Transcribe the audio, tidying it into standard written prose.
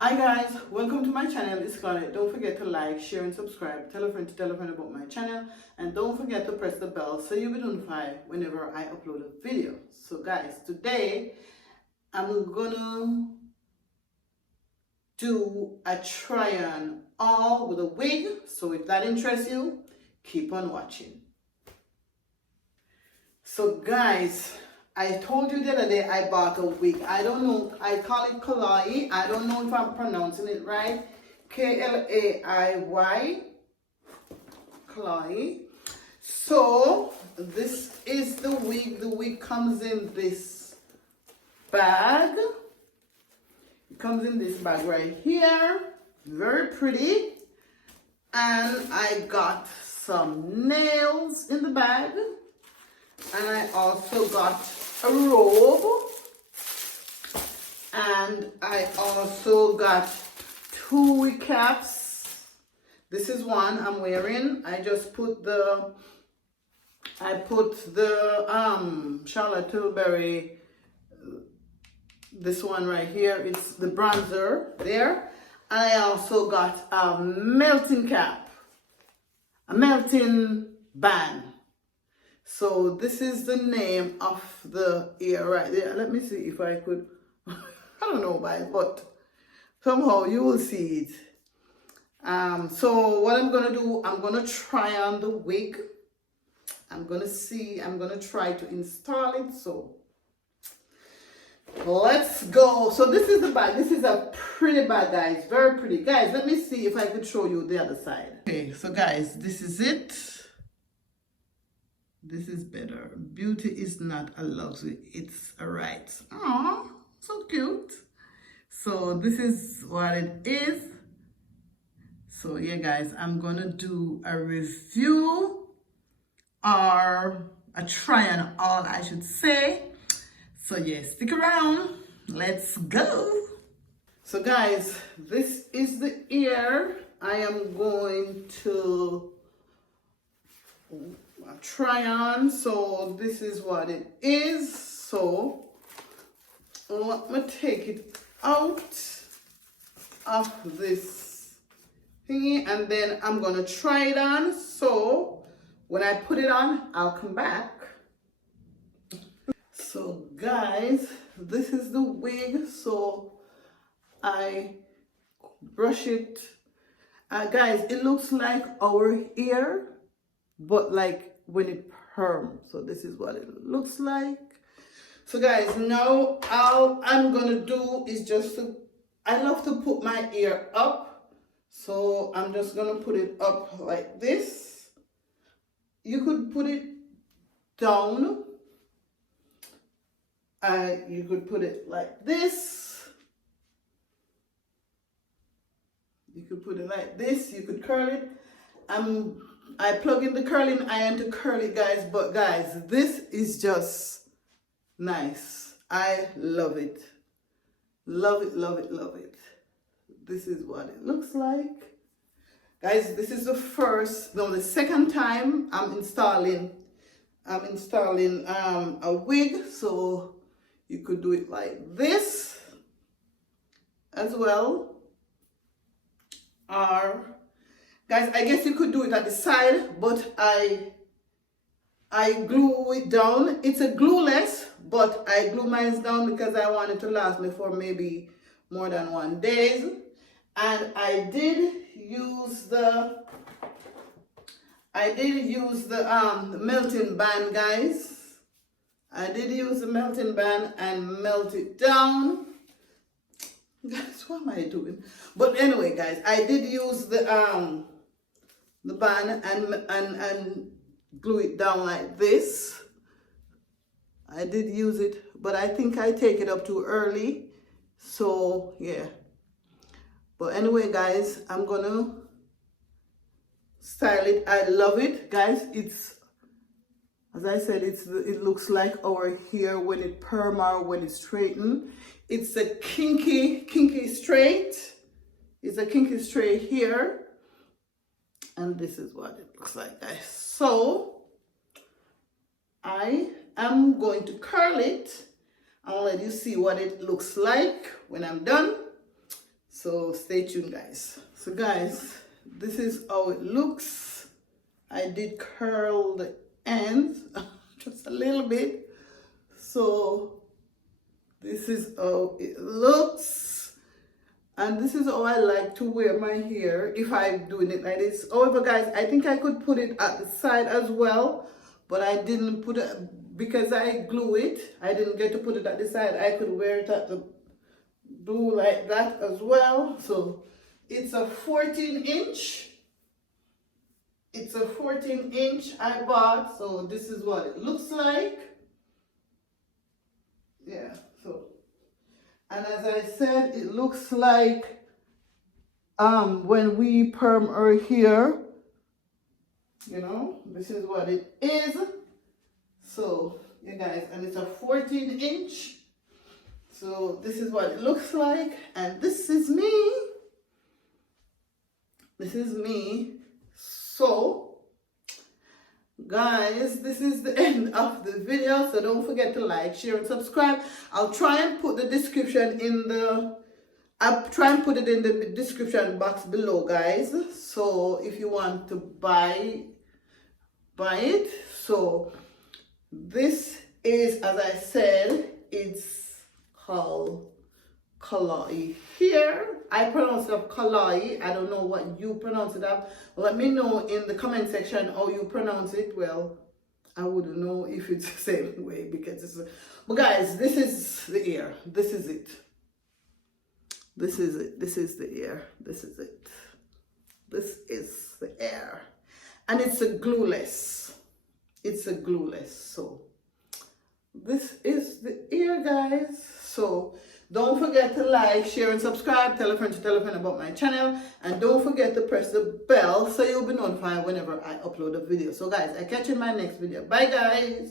Hi guys, welcome to my channel. It's Klaiyi. Don't forget to like, share and subscribe. Tell a friend to tell a friend about my channel, and don't forget to press the bell so you'll be notified whenever I upload a video. So guys, today I'm gonna do a try on all with a wig. So if that interests you, keep on watching. So guys, I told you the other day I bought a wig. I don't know, I call it Klaiyi. I don't know if I'm pronouncing it right. Klaiyi. Klaiyi. So this is the wig. The wig comes in this bag. It comes in this bag right here. Very pretty. And I got some nails in the bag. And I also got a robe, and I also got two wig caps. This is one I'm wearing. I just put the Charlotte Tilbury, this one right here, it's the bronzer there. And I also got a melting cap, a melting band. So this is the name of the ear right there. Let me see if I could, I don't know why, but somehow you will see it. So what I'm gonna do, I'm gonna try on the wig. I'm gonna try to install it. So let's go. So this is the bag. This is a pretty bag, guys. Very pretty. Guys, let me see if I could show you the other side. Okay, so guys, this is it. This is better. Beauty is not a luxury, it's a right. Oh, so cute. So this is what it is. So yeah, guys, I'm gonna do a review or a try on all, I should say. So yeah, stick around. Let's go. So guys, this is the ear I am going to try on. So this is what it is. So let me take it out of this thingy, and then I'm gonna try it on. So when I put it on, I'll come back. So guys, this is the wig. So I brush it. Guys, it looks like our ear, but like when it perm. So this is what it looks like. So guys, now all I'm gonna do is just I love to put my ear up. So I'm just gonna put it up like this. You could put it down. You could put it like this. You could put it like this. You could curl it. I plug in the curling iron to curl it, guys. But guys, this is just nice. I love it. Love it, love it, love it. This is what it looks like. Guys, this is the second time I'm installing a wig. So you could do it like this as well. Or guys, I guess you could do it at the side, but I glue it down. It's a glueless, but I glue mine down because I want it to last me for maybe more than 1 day. And I did use the melting band, guys. I did use the melting band and melt it down. Guys, what am I doing? But anyway, guys, I did use the band and glue it down like this. I did use it, but I think I take it up too early. So yeah. But anyway, guys, I'm gonna style it. I love it, guys. It's, as I said, it looks like our hair when it perm or when it's straightened. It's a kinky straight. It's a kinky straight here. And this is what it looks like, guys. So I am going to curl it. I'll let you see what it looks like when I'm done. So stay tuned, guys. So guys, this is how it looks. I did curl the ends just a little bit. So this is how it looks. And this is how I like to wear my hair if I'm doing it like this. However, guys, I think I could put it at the side as well, but I didn't put it because I glue it. I didn't get to put it at the side. I could wear it at the do like that as well. So it's a 14-inch. It's a 14-inch I bought. So this is what it looks like. Yeah, so. And as I said, it looks like when we perm her hair, you know, this is what it is. So, you guys, and it's a 14-inch. So this is what it looks like. And this is me. This is me. So, guys, this is the end of the video. So don't forget to like, share, and subscribe. I'll try and put the description in the description box below, guys. So if you want to buy it. So this is, as I said, it's called Klaiyi. Here I pronounce it Klaiyi. I don't know what you pronounce it up. Let me know in the comment section how you pronounce it. Well, I wouldn't know if it's the same way because it's but guys, this is the ear. This is it. This is it. This is the ear. This is it. This is the ear. And it's a glueless. It's a glueless. So this is the ear, guys. So don't forget to like, share, and subscribe. Tell a friend to tell a friend about my channel. And don't forget to press the bell so you'll be notified whenever I upload a video. So guys, I catch you in my next video. Bye, guys.